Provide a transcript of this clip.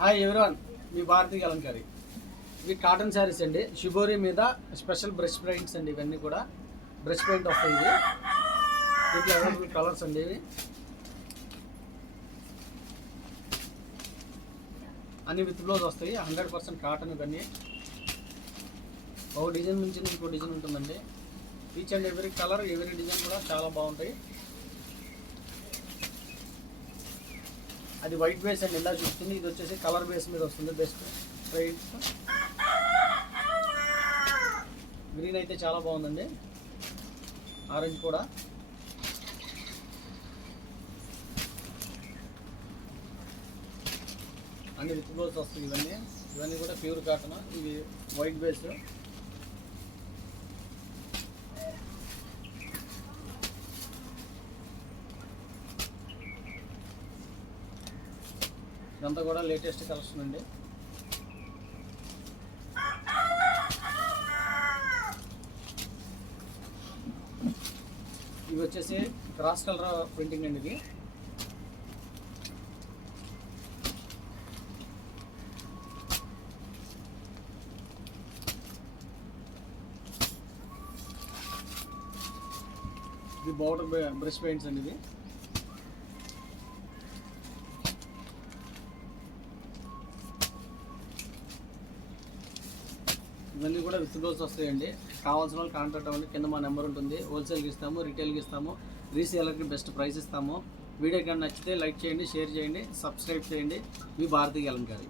Hi everyone, మీ భారతీయ అలంకారి. ఇవి కాటన్ శారీస్ అండి. షిబోరి మీద స్పెషల్ బ్రష్ పెయింట్స్ అండి. ఇవన్నీ కూడా బ్రష్ పెయింట్ వస్తాయి. ఇవి దీంట్లో అవైలబుల్ కలర్స్ అండి. ఇవి అన్ని విత్ బ్లౌజ్ వస్తాయి. 100% కాటన్. ఇవన్నీ ఒక డిజైన్ నుంచి ఇంకో డిజైన్ ఉంటుందండి. Each and every colour, every design కూడా చాలా బాగుంటాయి. అది వైట్ బేస్ అండి, ఇలా చూస్తుంది. ఇది వచ్చేసి కలర్ బేస్ మీద వస్తుంది. Best price. గ్రీన్ అయితే చాలా బాగుందండి. ఆరెంజ్ కూడా. అన్ని విత్ బ్లౌజ్ వస్తుంది. ఇవన్నీ కూడా ప్యూర్ కాటన్. ఇవి వైట్ బేస్. ఇదంతా కూడా లేటెస్ట్ కలెక్షన్ అండి. ఇవి వచ్చేసి క్రాస్ కలర్ ప్రింటింగ్ అండి. ఇది బోర్డర్ బ్రష్ పెయింట్స్ అండి. ఇవన్నీ కూడా విత్ బ్లౌజ్ వస్తాయండి. కావాల్సిన వాళ్ళు కాంటాక్ట్ అవ్వండి. కింద మా నెంబర్ ఉంటుంది. హోల్సేల్కి ఇస్తాము, రిటైల్కి ఇస్తాము, రీసేలర్కి బెస్ట్ ప్రైస్ ఇస్తాము. వీడియో కానీ నచ్చితే లైక్ చేయండి, షేర్ చేయండి, సబ్స్క్రైబ్ చేయండి. మీ భారతీయ అలంకారి.